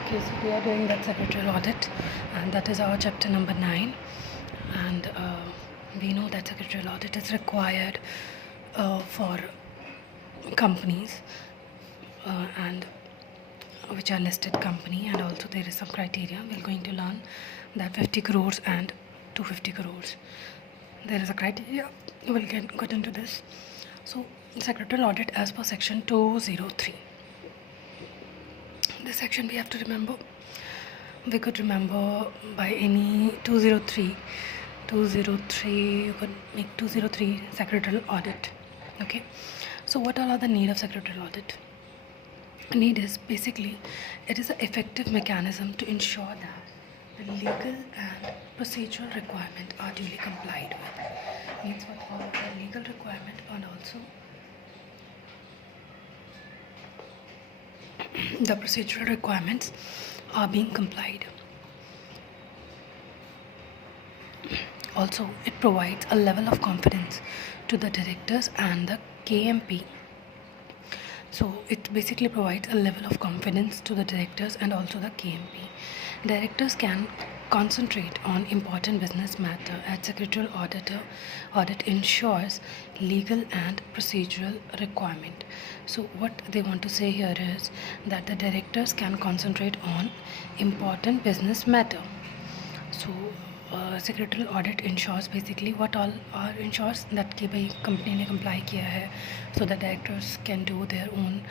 Okay, so we are doing that secretarial audit, and that is our chapter number 9. And we know that secretarial audit is required for companies and which are listed company, and also there is some criteria. We're going to learn that 50 crores and 250 crores. There is a criteria. We'll get into this. So, secretarial audit as per section 203. This section we have to remember. We could remember by any 203. You could make 203 secretarial audit. Okay. So what all are the need of secretarial audit? Need is basically it is an effective mechanism to ensure that the legal and procedural requirement are duly complied with. Means what all the legal requirement and also the procedural requirements are being complied. Also, it provides a level of confidence to the directors and the KMP. So, it basically provides a level of confidence to the directors and also the KMP. Directors can concentrate on important business matter as secretarial audit ensures legal and procedural requirement. So what they want to say here is that the directors can concentrate on important business matter. So secretarial audit ensures basically what all are ensures that कि भाई company ने comply किया है, so the directors can do their own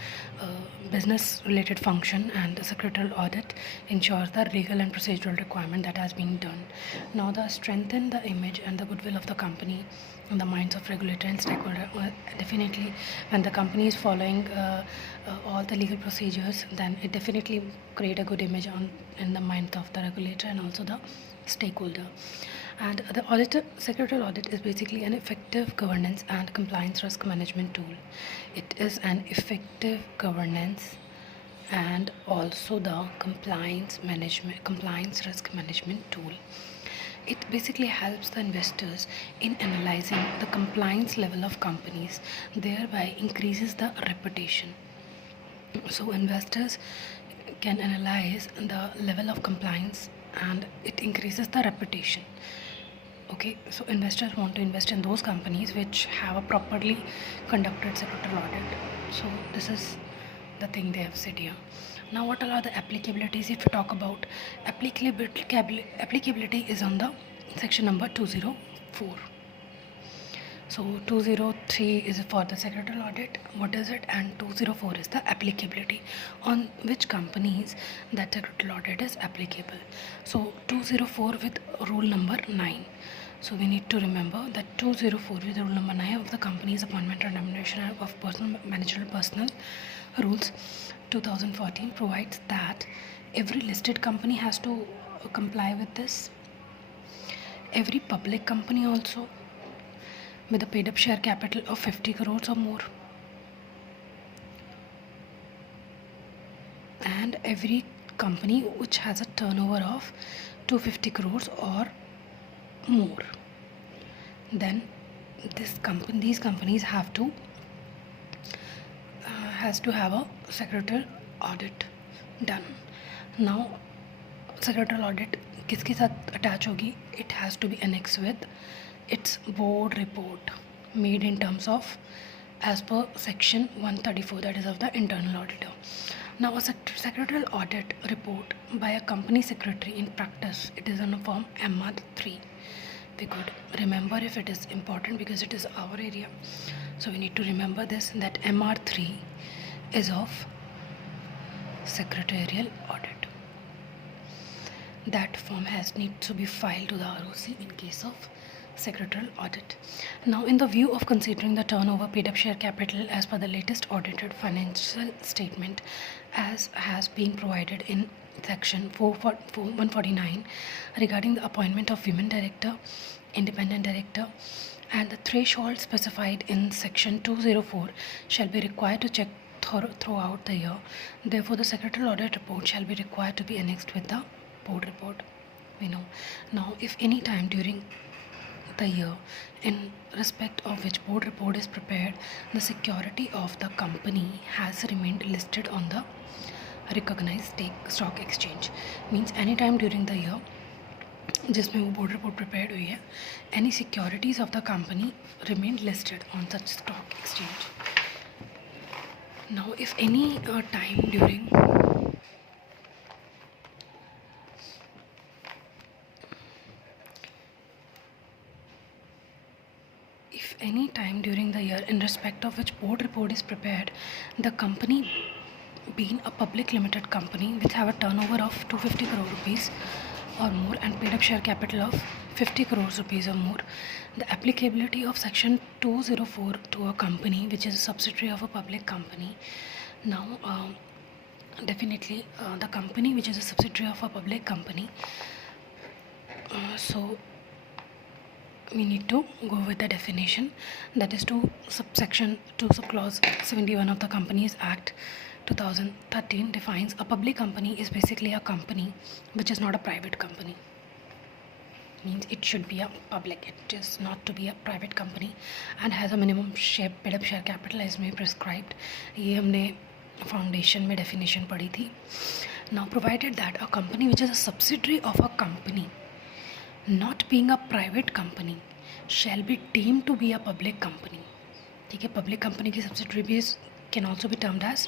business related function, and the secretarial audit ensures the legal and procedural requirement that has been done. Now the strengthen the image and the goodwill of the company in the minds of regulator and stakeholder. Definitely when the company is following all the legal procedures, then it definitely create a good image in the mind of the regulator and also the stakeholder. And the secretarial audit is basically an effective governance and compliance risk management tool. It is an effective governance and also the compliance risk management tool. It basically helps the investors in analyzing the compliance level of companies, thereby increases the reputation. So investors can analyze the level of compliance and it increases the reputation. Okay, so investors want to invest in those companies which have a properly conducted secretarial audit. So this is the thing they have said here. Now what are the applicabilities? If you talk about applicability is on the section number 204. So 203 is for the secretarial audit, what is it, and 204 is the applicability, on which companies that secretarial audit is applicable. So 204 with rule number 9. So we need to remember that 204 with rule number 9 of the company's appointment and nomination of managerial personnel rules 2014 provides that every listed company has to comply with this. Every public company also with a paid up share capital of 50 crores or more, and every company which has a turnover of 250 crores or more, then these companies have to has to have a secretarial audit done. Now secretarial audit किसके साथ attach होगी? It has to be annexed with its board report made in terms of as per section 134, that is of the internal auditor. Now a secretarial audit report by a company secretary in practice, it is on a form MR3. We could remember if it is important because it is our area, so we need to remember this, that MR3 is of secretarial audit. That form needs to be filed to the ROC in case of secretarial audit. Now in the view of considering the turnover, paid up share capital as per the latest audited financial statement as has been provided in section 149 regarding the appointment of women director, independent director, and the threshold specified in section 204 shall be required to check throughout the year. Therefore the secretarial audit report shall be required to be annexed with the board report. We know. Now if any time during the year in respect of which board report is prepared, the security of the company has remained listed on the recognized stock exchange. Means any time during the year जिसमें वो board report prepared हुई है, any securities of the company remained listed on such stock exchange. Now if any time during the year in respect of which board report is prepared, the company being a public limited company which have a turnover of 250 crore rupees or more and paid up share capital of 50 crores rupees or more, the applicability of section 204 to a company which is a subsidiary of a public company. Now definitely the company which is a subsidiary of a public company, so we need to go with the definition, that is to subsection 2 subclause 71 of the Companies Act 2013 defines a public company is basically a company which is not a private company. Means it should be a public, it is not to be a private company and has a minimum share paid up share capital as may prescribed. ये हमने foundation में definition पढ़ी थी. Now provided that a company which is a subsidiary of a company not being a private company shall be deemed to be a public company. ठीक है, public company की subsidiary भी can also be termed as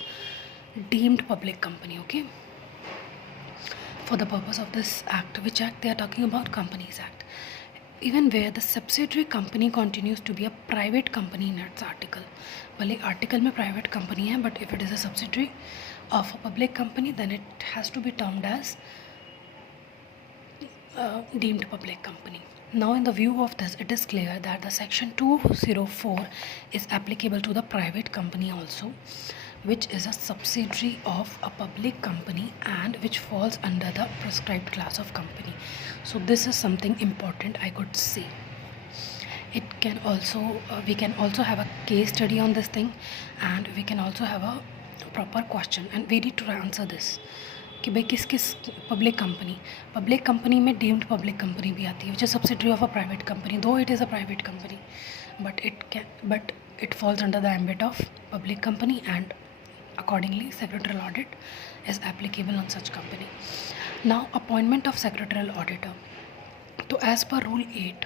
deemed public company. Okay, for the purpose of this act, which act they are talking about? Companies Act. Even where the subsidiary company continues to be a private company in its article, भले article में private company है, but if it is a subsidiary of a public company then it has to be termed as deemed public company. Now in the view of this, it is clear that the section 204 is applicable to the private company also, which is a subsidiary of a public company and which falls under the prescribed class of company. So this is something important I could say. It can also we can also have a case study on this thing, and we can also have a proper question, and we need to answer this कि भाई किस किस public company में deemed public company भी आती है, which is subsidiary of a private company, though it is a private company, but it falls under the ambit of public company and accordingly secretarial audit is applicable on such company. Now appointment of secretarial auditor. So as per rule 8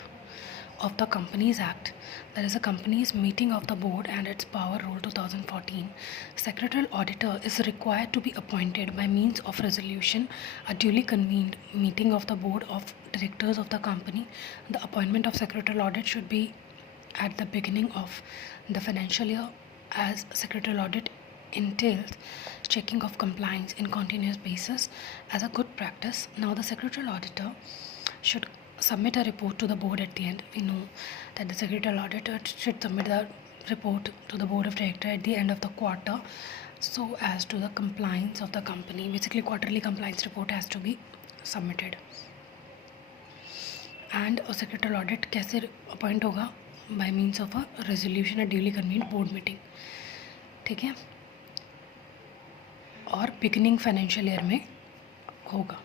of the Companies Act, there is a company's meeting of the board and its power rule 2014. Secretarial auditor is required to be appointed by means of resolution, a duly convened meeting of the board of directors of the company. The appointment of secretarial audit should be at the beginning of the financial year, as secretarial audit entails checking of compliance in continuous basis as a good practice. Now the secretarial auditor should submit a report to the board at the end. We know that the secretarial auditor should submit the report to the board of directors at the end of the quarter, so as to the compliance of the company. Basically quarterly compliance report has to be submitted. And a secretarial audit कैसे appoint होगा? by means of a resolution at duly convened board meeting. ठीक है, और beginning financial year में होगा.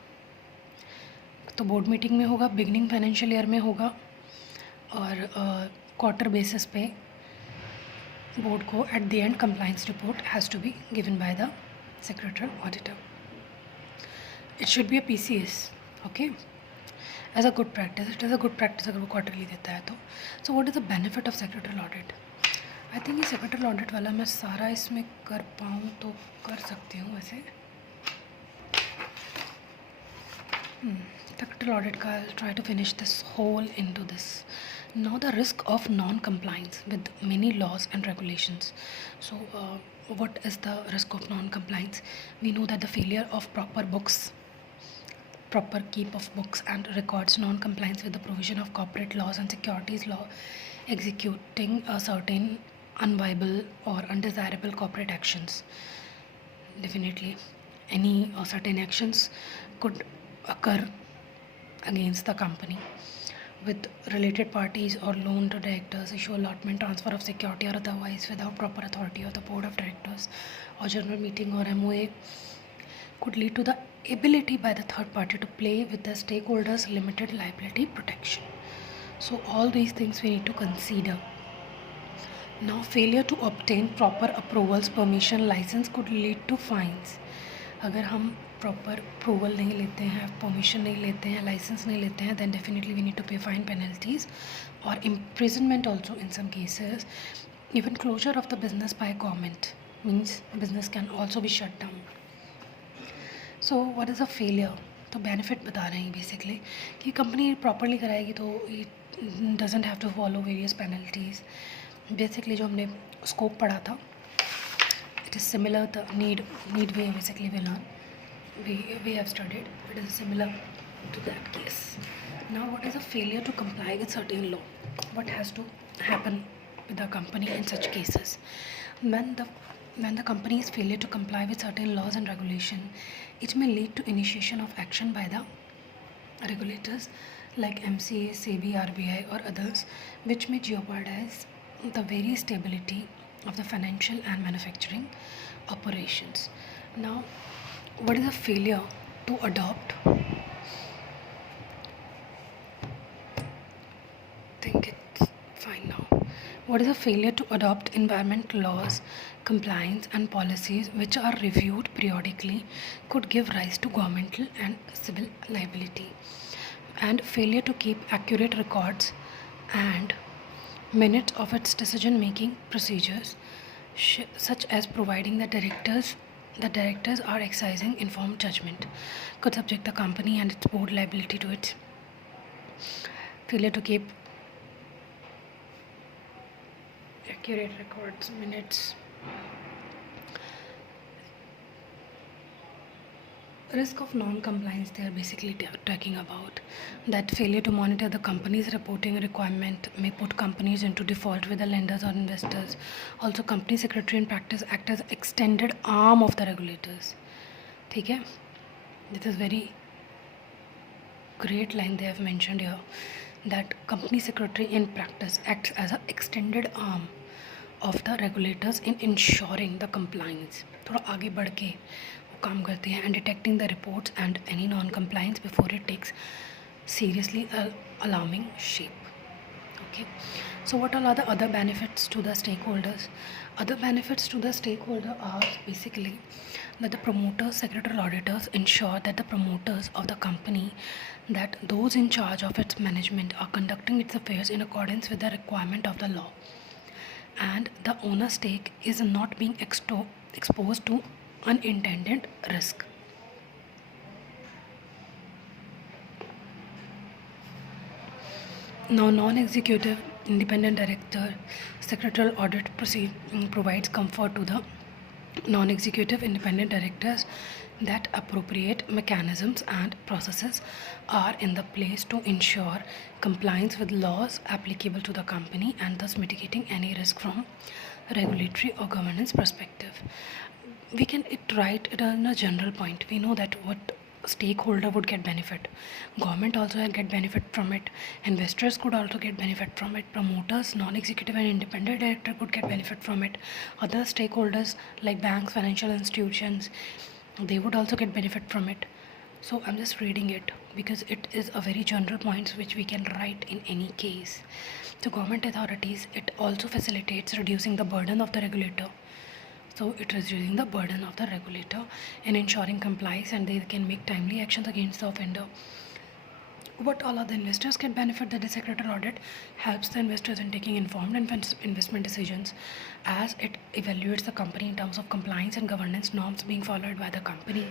तो board meeting में होगा, बिगनिंग फाइनेंशियल ईयर में होगा, और क्वार्टर बेसिस पे बोर्ड को at the end compliance report has to be given by the secretarial auditor. It should be a PCS. Okay, as a good practice. It is a good practice अगर वो quarterly देता है तो. So what is the benefit of secretarial audit? I think ये secretarial audit वाला मैं सारा इसमें कर पाऊँ तो कर सकती हूँ. वैसे सेक्रेटरियल ऑडिट का try to finish this whole into this. Now the risk of non-compliance with many laws and regulations. So what is the risk of non-compliance? We know that the failure of proper keep of books and records, non-compliance with the provision of corporate laws and securities law, executing a certain unviable or undesirable corporate actions. Definitely any certain actions could occur against the company with related parties or loan to directors, issue allotment, transfer of security or otherwise without proper authority of the board of directors or general meeting or MOA, could lead to the ability by the third party to play with the stakeholders' limited liability protection. So all these things we need to consider. Now failure to obtain proper approvals, permission, license could lead to fines. अगर हम proper approval नहीं लेते हैं, permission नहीं लेते हैं, licence नहीं लेते हैं, then definitely we need to pay fine penalties or imprisonment also in some cases. Even closure of the business by government means business can also be shut down. So what is a failure? तो benefit बता रहे हैं basically कि company properly कराएगी तो it doesn't have to follow various penalties. Basically जो हमने scope पढ़ा था, it is similar, the need we basically will learn, we have studied, it is similar to that case. Now what is a failure to comply with certain law? What has to happen with the company in such cases? When the company's failure to comply with certain laws and regulation, it may lead to initiation of action by the regulators like MCA, SEBI, RBI or others, which may jeopardize the very stability of the financial and manufacturing operations. Now, what is a failure to adopt? Think it's fine now. What is a failure to adopt environment laws, compliance and policies which are reviewed periodically could give rise to governmental and civil liability. And failure to keep accurate records and minutes of its decision-making procedures, such as providing the directors are exercising informed judgment, could subject the company and its board liability to its failure to keep accurate records, minutes. Risk of non-compliance, they are basically talking about that failure to monitor the company's reporting requirement may put companies into default with the lenders or investors. Also, company secretary in practice act as extended arm of the regulators. ठीक है, this is very great line they have mentioned here, that company secretary in practice acts as an extended arm of the regulators in ensuring the compliance. थोड़ा आगे बढ़ के वो काम करते हैं and detecting the reports and any non-compliance before it takes seriously alarming shape. Okay, so what are the other benefits to the stakeholders? Other benefits to the stakeholder are basically that the promoters, secretarial auditors ensure that the promoters of the company, that those in charge of its management are conducting its affairs in accordance with the requirement of the law, and the owner stake is not being exposed to unintended risk. Now, non-executive independent director secretarial audit provides comfort to the non-executive independent directors that appropriate mechanisms and processes are in the place to ensure compliance with laws applicable to the company and thus mitigating any risk from regulatory or governance perspective. We can write it in a general point. We know that what stakeholder would get benefit, government also get benefit from it, investors could also get benefit from it, promoters, non-executive and independent director could get benefit from it, other stakeholders like banks, financial institutions, they would also get benefit from it. So I'm just reading it because it is a very general point which we can write in any case. So government authorities, it also facilitates reducing the burden of the regulator. So it is reducing the burden of the regulator in ensuring compliance, and they can make timely actions against the offender. What all other investors can benefit? That the secretarial audit helps the investors in taking informed investment decisions, as it evaluates the company in terms of compliance and governance norms being followed by the company.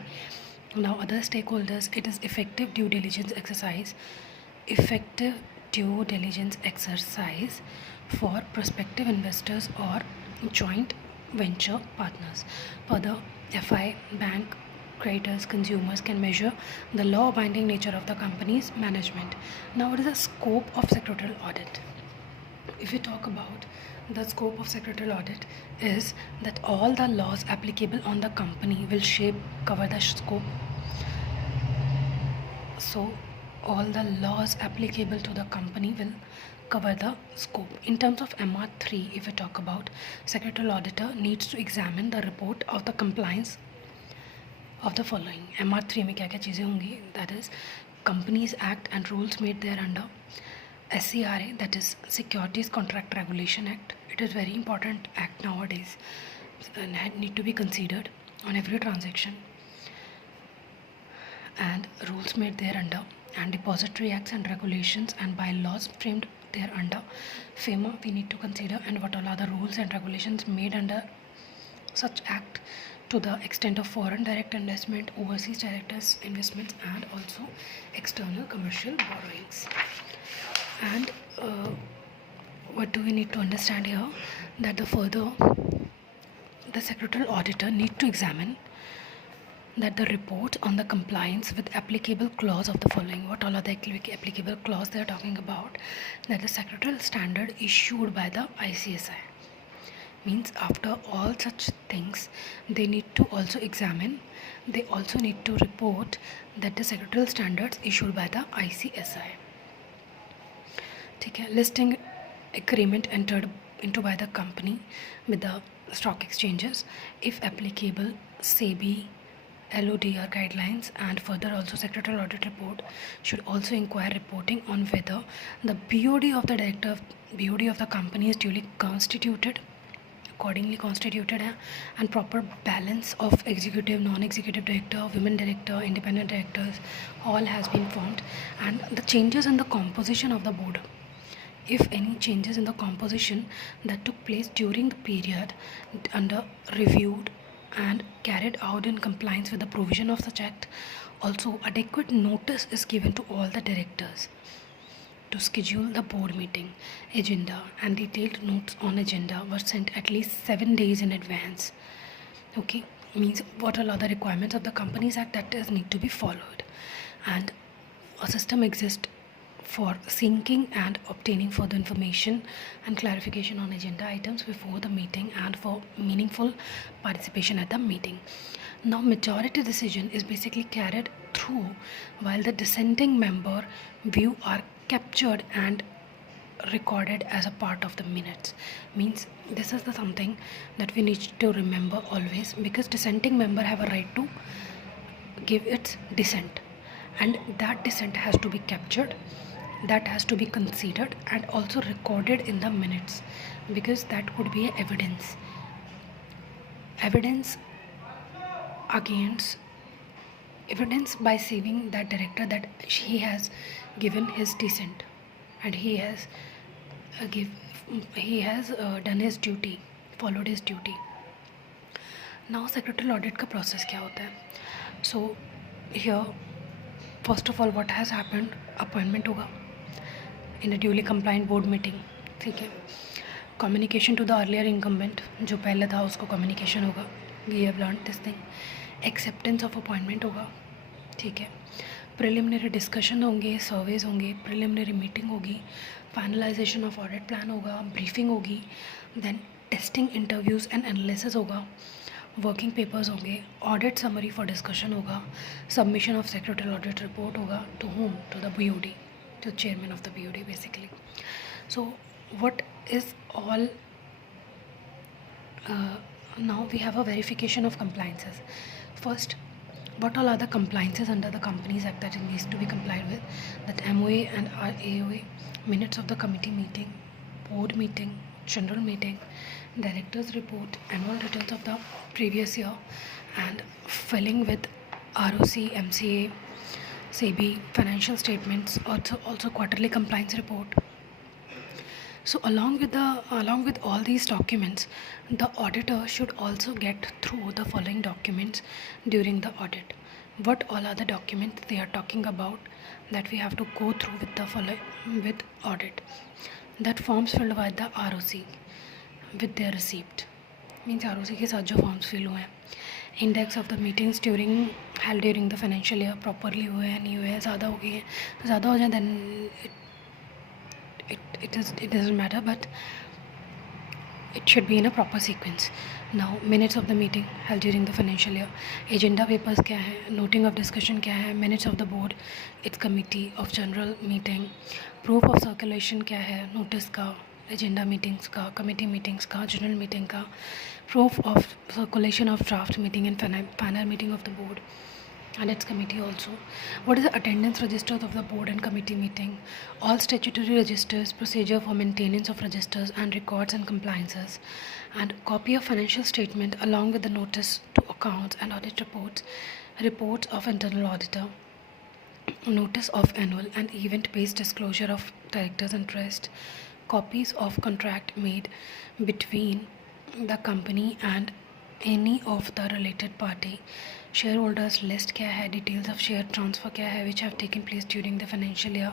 Now, other stakeholders, it is effective due diligence exercise for prospective investors or joint venture partners. Further, FI, bank, creditors, consumers can measure the law-binding nature of the company's management. Now, what is the scope of secretarial audit? If we talk about the scope of secretarial audit, is that all the laws applicable on the company will cover the scope. So, all the laws applicable to the company will cover the scope. In terms of MR3, if we talk about, secretarial auditor needs to examine the report of the compliance of the following. MR3 में क्या क्या चीज़ें होंगी? That is, Companies Act and rules made thereunder. SCRA, that is Securities Contract Regulation Act. It is very important act nowadays and need to be considered on every transaction. and rules made thereunder, and depository acts and regulations and bylaws framed thereunder. FEMA we need to consider, and what all are the rules and regulations made under such act to the extent of foreign direct investment, overseas direct investments, and also external commercial borrowings. And what do we need to understand here? That the secretarial auditor need to examine that the report on the compliance with applicable clause of the following. What all are the applicable clause they are talking about? That the secretarial standard issued by the ICSI. Means after all such things, they need to also examine, they also need to report that the secretarial standards issued by the ICSI. ठीक है. Listing agreement entered into by the company with the stock exchanges, if applicable, SEBI, LODR guidelines, and further also secretarial audit report should also inquire reporting on whether the BOD of the director, BOD of the company is duly constituted, accordingly constituted, and proper balance of executive, non-executive director, women director, independent directors, all has been formed, and the changes in the composition of the board, if any changes in the composition that took place during the period under reviewed and carried out in compliance with the provision of such act. Also, adequate notice is given to all the directors to schedule the board meeting. Agenda and detailed notes on agenda were sent at least 7 days in advance. Okay, means what are the requirements of the Companies Act that is need to be followed, and a system exists for seeking and obtaining further information and clarification on agenda items before the meeting and for meaningful participation at the meeting. Now, majority decision is basically carried through while the dissenting member view are captured and recorded as a part of the minutes. Means this is the something that we need to remember always, because dissenting member have a right to give its dissent, and that dissent has to be captured, that has to be considered and also recorded in the minutes, because that could be evidence against evidence by saving that director that he has given his dissent and he has done his duty, followed his duty. Now secretarial audit का process क्या होता है? So here first of all what has happened, appointment होगा in a duly compliant board meeting. ठीक है. Communication to the earlier incumbent, जो पहले था उसको communication होगा. We have learned this thing. Acceptance of appointment होगा. ठीक है. Preliminary discussion होंगे, surveys होंगे, preliminary meeting होगी, finalization of audit plan होगा, briefing होगी, then testing interviews and analysis होगा, working papers होंगे, audit summary for discussion होगा, submission of secretarial audit report होगा. To whom? To the BOD, to chairman of the BOD basically. So what is all now we have a verification of compliances. First, what all are the compliances under the Companies Act that it needs to be complied with? That MOA and AOA, minutes of the committee meeting, board meeting, general meeting, director's report, annual returns of the previous year, and filling with ROC, MCA, SEBI, financial statements, also quarterly compliance report. So along with all these documents, the auditor should also get through the following documents during the audit. What all are the documents they are talking about that we have to go through with the with audit? That forms filled by the ROC with their receipt. Means ROC के साथ जो forms fill हुए हैं, index of the meetings held during the financial year properly हुए हैं नहीं हुए हैं, ज़्यादा हो गए हैं, ज़्यादा हो जाए then it doesn't matter, but it should be in a proper sequence. Now minutes of the meeting held during the financial year, agenda papers क्या है, noting of discussion क्या है, minutes of the board, its committee of general meeting, proof of circulation क्या है, notice का, agenda meetings का, committee meetings का, general meeting का, proof of circulation of draft meeting and final meeting of the board and its committee also. What is the attendance registers of the board and committee meeting? All statutory registers, procedure for maintenance of registers and records and compliances, and copy of financial statement along with the notice to accounts and audit reports of internal auditor, notice of annual and event-based disclosure of directors' interest, copies of contract made between the company and any of the related party, shareholders list क्या है, details of share transfer क्या है which have taken place during the financial year,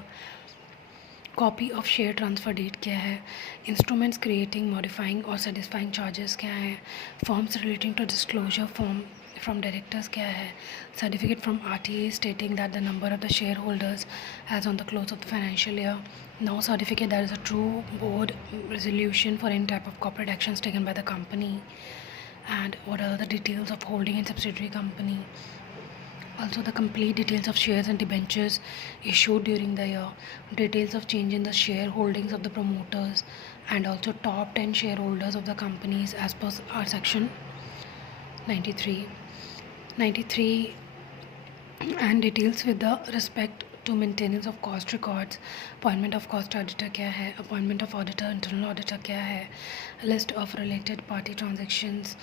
copy of share transfer date क्या है, instruments creating, modifying or satisfying charges क्या है, forms relating to disclosure form from directors क्या है, certificate from RTA stating that the number of the shareholders as on the close of the financial year, now certificate that is a true board resolution for any type of corporate actions taken by the company, and what are the details of holding in subsidiary company. Also the complete details of shares and debentures issued during the year, details of change in the shareholdings of the promoters, and also top 10 shareholders of the companies as per our section 93. 93 and details with the respect to maintenance of cost records, appointment of cost auditor क्या है, appointment of auditor, internal auditor क्या है, list of related party transactions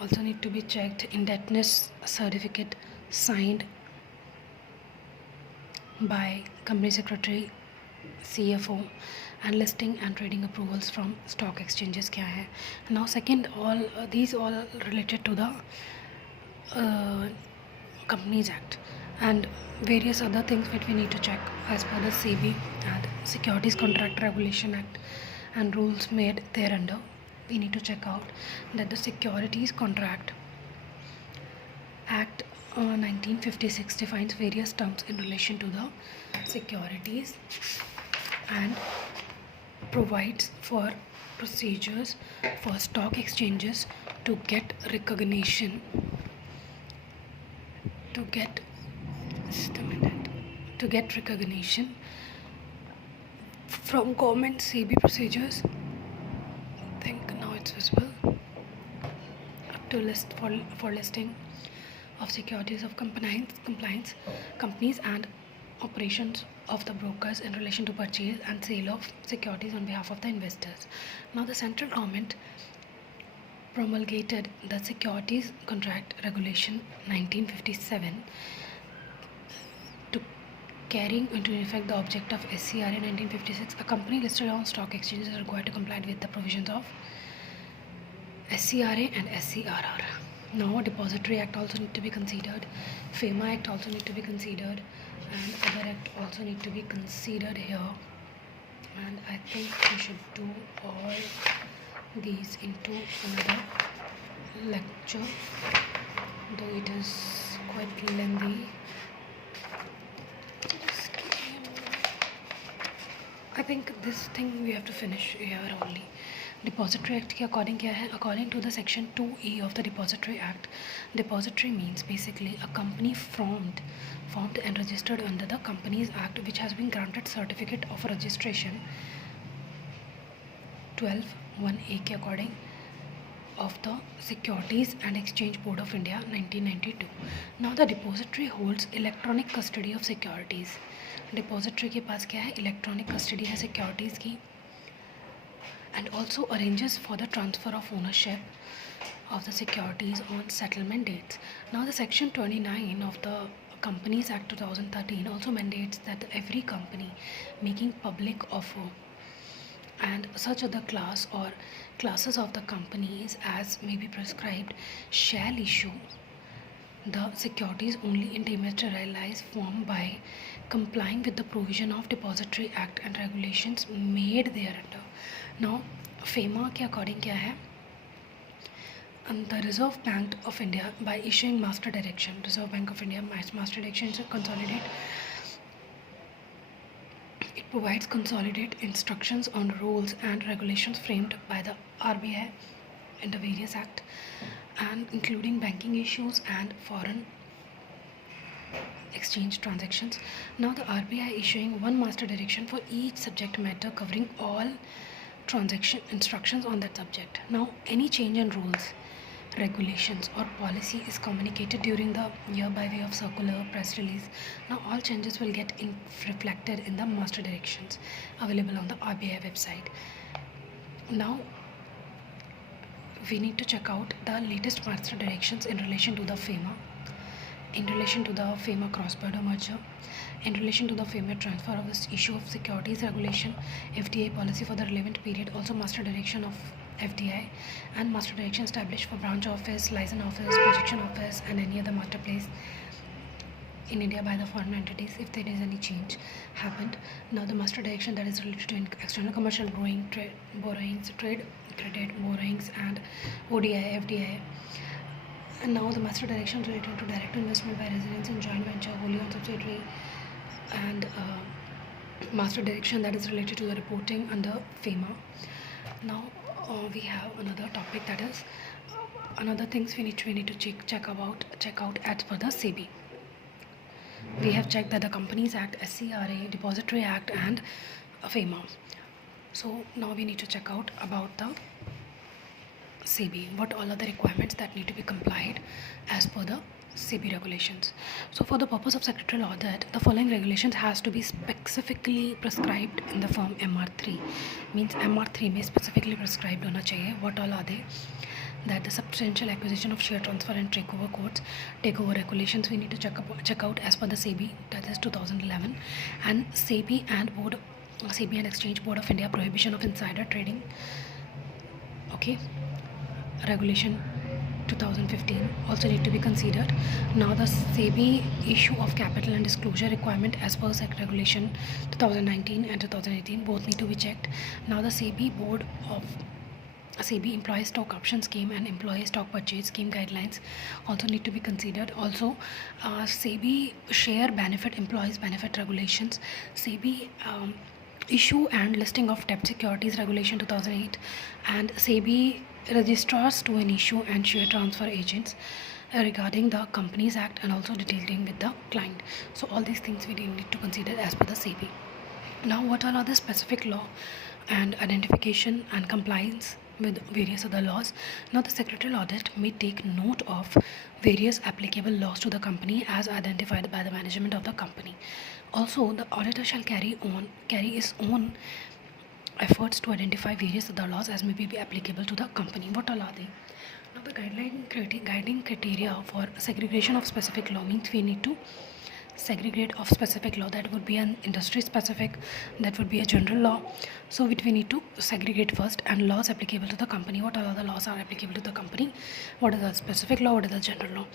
also need to be checked, indebtedness certificate signed by company secretary, CFO, and listing and trading approvals from stock exchanges क्या है. Now second, all these all related to the Companies Act and various other things which we need to check as per the SEBI and Securities Contract Regulation Act and rules made thereunder. We need to check out that the Securities Contract Act 1956 defines various terms in relation to the securities and provides for procedures for stock exchanges to get recognition, to get recognition from government. SEBI procedures, I think now it's visible, to list for listing of securities of compliance companies and operations of the brokers in relation to purchase and sale of securities on behalf of the investors. Now the central government promulgated the Securities Contract Regulation 1957 to carrying into effect the object of SCRA 1956. A company listed on stock exchanges is required to comply with the provisions of SCRA and SCRR. Now Depository Act also need to be considered, FEMA Act also need to be considered, and other act also need to be considered here. And I think we should do all these into another lecture, though it is quite lengthy. I think this thing we have to finish here only. Depository Act के according क्या है? According to the section 2E of the Depository Act, depository means basically a company formed and registered under the Companies Act which has been granted certificate of registration 12(1)(a) के according of the Securities and Exchange Board of India 1992. Now the depository holds electronic custody of securities. Depository के पास क्या है? Electronic custody है securities की, and also arranges for the transfer of ownership of the securities on settlement dates. Now the section 29 of the Companies Act 2013 also mandates that every company making public offer and such other class or classes of the companies as may be prescribed shall issue the securities only in dematerialized form by complying with the provision of Depository Act and regulations made thereunder. Now FEMA के according क्या है? The Reserve Bank of India by issuing master direction, Reserve Bank of India master direction to consolidate. It provides consolidate instructions on rules and regulations framed by the RBI in the various act and including banking issues and foreign exchange transactions. Now the RBI issuing one master direction for each subject matter covering all transaction instructions on that subject. Now any change in rules, regulations or policy is communicated during the year by way of circular, press release. Now all changes will get reflected in the master directions available on the RBI website. Now we need to check out the latest master directions in relation to the FEMA. in relation to the FEMA cross-border merger, in relation to the FEMA transfer of this issue of securities regulation, FDI policy for the relevant period, also master direction of FDI and master direction established for branch office, license office, projection office and any other master place in India by the foreign entities if there is any change happened. Now the master direction that is related to external commercial borrowings, trade credit borrowings and ODI, FDI. And now the master direction related to direct investment by residents in joint venture, wholly owned subsidiary, and master direction that is related to the reporting under FEMA. Now we have another topic that is another things we need to check out as per the SEBI. We have checked that the Companies Act, SCRA, Depository Act and FEMA. So now we need to check out about the SEBI, what all are the requirements that need to be complied as per the SEBI regulations. So for the purpose of secretarial audit, the following regulations has to be specifically prescribed in the form MR3. Means MR3 में specifically prescribed होना चाहिए. What all are they? That the substantial acquisition of share transfer and takeover codes, takeover regulations we need to check out as per the SEBI, that is 2011, and SEBI and Exchange Board of India prohibition of insider trading. Okay, regulation 2015 also need to be considered. Now the SEBI issue of capital and disclosure requirement as per SEC regulation 2019 and 2018 both need to be checked. Now the SEBI employee stock option scheme and employee stock purchase scheme guidelines also need to be considered. Also SEBI share benefit employees benefit regulations, SEBI issue and listing of debt securities regulation 2008, and SEBI registrars to an issue and share transfer agents regarding the Companies Act and also detailing with the client. So all these things we need to consider as per the SEBI. Now what are the specific law and identification and compliance with various other laws? Now the secretarial audit may take note of various applicable laws to the company as identified by the management of the company. Also the auditor shall carry his own efforts to identify various other laws as may be applicable to the company. What all are they? Now the guiding criteria for segregation of specific law means we need to segregate of specific law. That would be an industry specific, that would be a general law. So we need to segregate first, and laws applicable to the company. What all the laws are applicable to the company? What is the specific law? What is the general law?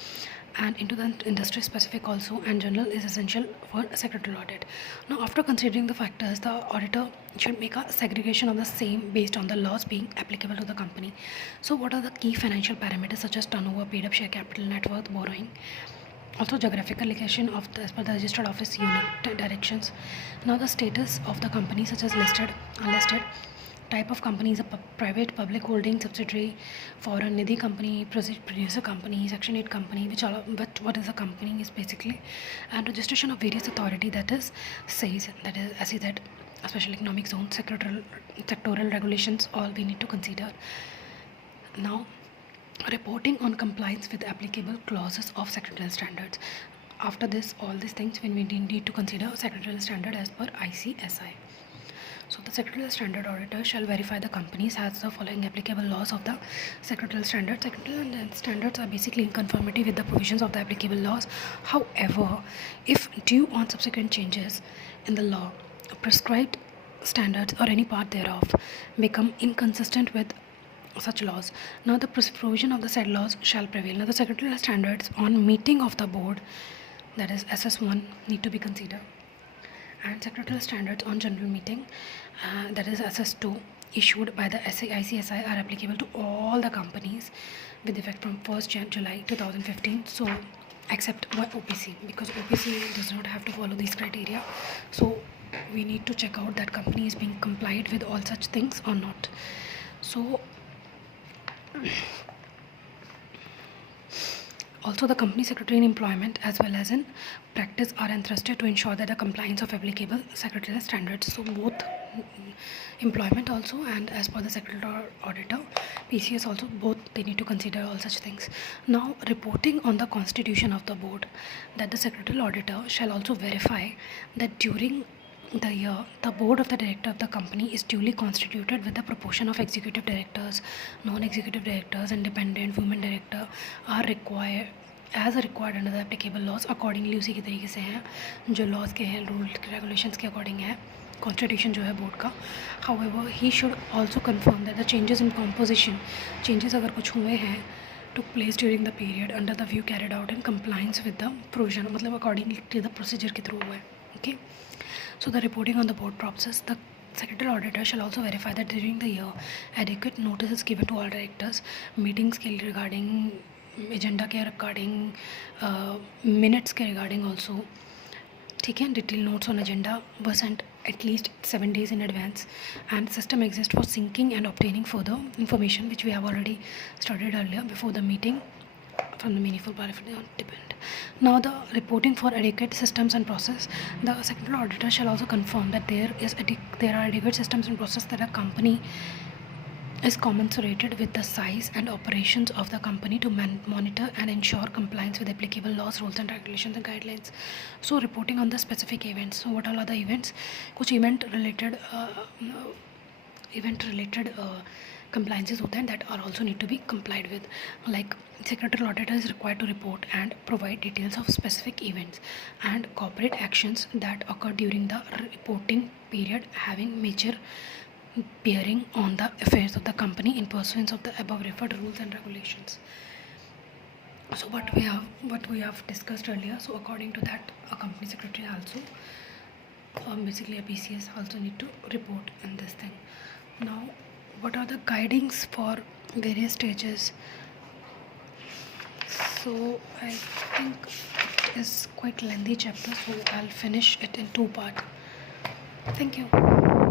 And into the industry specific also and general is essential for secretarial audit. Now after considering the factors, the auditor should make a segregation of the same based on the laws being applicable to the company. So what are the key financial parameters such as turnover, paid up share capital, net worth, borrowing, also geographical location of as per the registered office unit directions. Now the status of the company such as listed, unlisted, type of company is a private, public holding, subsidiary, foreign, nidhi company, producer company, section 8 company, what is a company is basically, and registration of various authority that is SEZ, that is SEZ, special economic zone, sectoral regulations, all we need to consider. Now reporting on compliance with applicable clauses of secretarial standards. After this, all these things when we need to consider secretarial standard as per ICSI. So the secretarial standard auditor shall verify the companies has the following applicable laws of the secretarial standard. Secretarial standards are basically in conformity with the provisions of the applicable laws. However, if due on subsequent changes in the law, prescribed standards or any part thereof become inconsistent with such laws, now the provision of the said laws shall prevail. Now the secretarial standards on meeting of the board, that is SS1, need to be considered, and secretarial standards on general meeting, that is SS2, issued by the ICSI are applicable to all the companies with effect from 1st July 2015. So except OPC, because OPC does not have to follow these criteria. So we need to check out that company is being complied with all such things or not. So also the company secretary in employment as well as in practice are entrusted to ensure that the compliance of applicable secretarial standards. So both employment also and as per the secretarial auditor, PCS also, both they need to consider all such things. Now reporting on the constitution of the board, that the secretarial auditor shall also verify that during the year the board of the director of the company is duly constituted with the proportion of executive directors, non-executive directors, independent women director are required as required under the applicable laws accordingly उसी के तरीके से हैं जो laws के हैं, rule regulations के according है कॉन्स्टिट्यूशन जो है बोर्ड का. However he should also confirm that the changes in composition, changes अगर कुछ हुए हैं took place during the period under the view carried out in compliance with the provision, मतलब according to the procedure के through हुआ है. Okay, so the reporting on the board process, the secretarial auditor shall also verify that during the year adequate notice is given to all directors, meetings के regarding agenda के regarding minutes के regarding also, ठीक है. Detail notes on agenda were sent at least 7 days in advance, and system exists for syncing and obtaining further information which we have already studied earlier before the meeting from the meaningful benefit on depend. Now the reporting for adequate systems and process, the secretarial auditor shall also confirm that there are adequate systems and process that a company is commensurated with the size and operations of the company to monitor and ensure compliance with applicable laws, rules and regulations and guidelines. So reporting on the specific events. So what all are the events? कुछ event related compliances होते हैं that are also need to be complied with. Like secretarial auditor is required to report and provide details of specific events and corporate actions that occur during the reporting period having major bearing on the affairs of the company in pursuance of the above referred rules and regulations. So what we have discussed earlier, so according to that a company secretary also basically a PCS also need to report in this thing. Now what are the guidings for various stages? So I think it is quite lengthy chapter, so I'll finish it in 2 parts. Thank you.